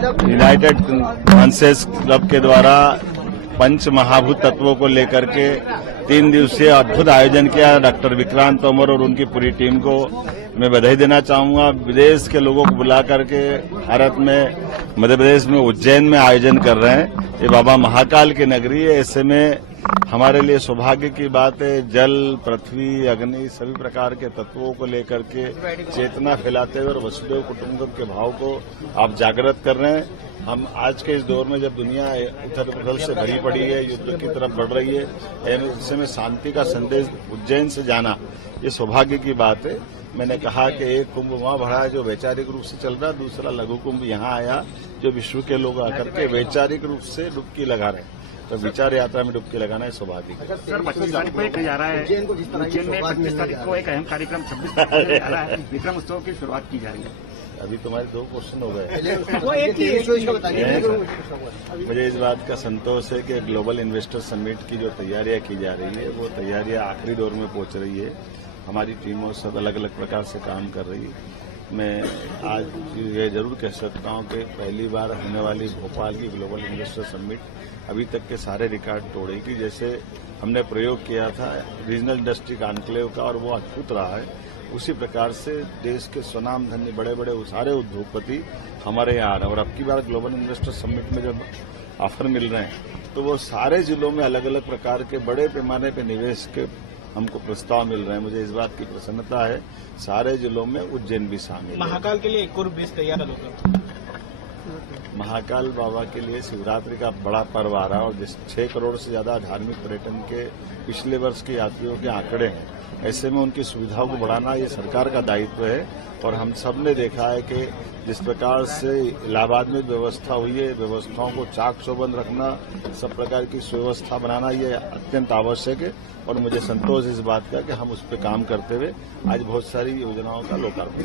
United कॉन्सेस club के द्वारा पंच महाभूत तत्वों को लेकर के 3 दिवसीय अद्भुत आयोजन किया। डॉक्टर विक्रांत तोमर और उनकी पूरी टीम को मैं बधाई देना चाहूंगा। विदेश के लोगों को बुला करके भारत में, मध्य प्रदेश में, उज्जैन में आयोजन कर रहे हैं। ये बाबा महाकाल की नगरी है। ऐसे में हमारे लिए सौभाग्य की बात है। जल, पृथ्वी, अग्नि सभी प्रकार के तत्वों को लेकर के चेतना फैलाते हुए और वसुदेव कुटुंबकम के भाव को आप जागृत कर रहे हैं। हम आज के इस दौर में जब दुनिया उथल पुथल से भरी पड़ी है, युद्ध की तरफ बढ़ रही है, ऐसे में शांति का संदेश उज्जैन से जाना ये सौभाग्य की बात है। मैंने कहा कि एक कुंभ वहां बढ़ा है जो वैचारिक रूप से चल रहा है, दूसरा लघु कुंभ यहाँ आया जो विश्व के लोग आकर के वैचारिक रूप से डुबकी लगा रहे हैं। तो विचार यात्रा में डुबकी लगाना है सौभाग्य। सर 25 तारीख को एक जा रहा है उज्जैन में, 25 तारीख को एक अहम कार्यक्रम 26 तारीख को जा रहा है, विक्रम उत्सव की शुरुआत की जा रही है। अभी तुम्हारे 2 क्वेश्चन हो गए। वो एक मुझे इस बात का संतोष है कि ग्लोबल इन्वेस्टर समिट की जो तैयारियां की जा रही है वो तैयारियां आखिरी दौर में पहुंच रही है। हमारी टीमों सब अलग अलग प्रकार से काम कर रही है। मैं आज ये जरूर कह सकता हूं कि पहली बार होने वाली भोपाल की ग्लोबल इन्वेस्टर समिट अभी तक के सारे रिकॉर्ड तोड़ेगी। जैसे हमने प्रयोग किया था रीजनल इंडस्ट्री कॉन्क्लेव का और वो अद्भुत रहा है, उसी प्रकार से देश के स्वनाम धन्य बड़े बड़े सारे उद्योगपति हमारे यहाँ आ रहे हैं। और अब की बार ग्लोबल इन्वेस्टर समिट में जब ऑफर मिल रहे हैं तो वो सारे जिलों में अलग अलग प्रकार के बड़े पैमाने पर निवेश के हमको प्रस्ताव मिल रहे हैं। मुझे इस बात की प्रसन्नता है। सारे जिलों में उज्जैन भी शामिल है। महाकाल के लिए एक और बेस तैयार होगा। महाकाल बाबा के लिए शिवरात्रि का बड़ा पर्व आ रहा है और जिस 6 करोड़ से ज्यादा धार्मिक पर्यटन के पिछले वर्ष के यात्रियों के आंकड़े हैं, ऐसे में उनकी सुविधाओं को बढ़ाना ये सरकार का दायित्व है। और हम सब ने देखा है कि जिस प्रकार से इलाहाबाद में व्यवस्था हुई है, व्यवस्थाओं को चाक चौबंद रखना, सब प्रकार की सुव्यवस्था बनाना ये अत्यंत आवश्यक है। और मुझे संतोष इस बात का कि हम उस पर काम करते हुए आज बहुत सारी योजनाओं का लोकार्पण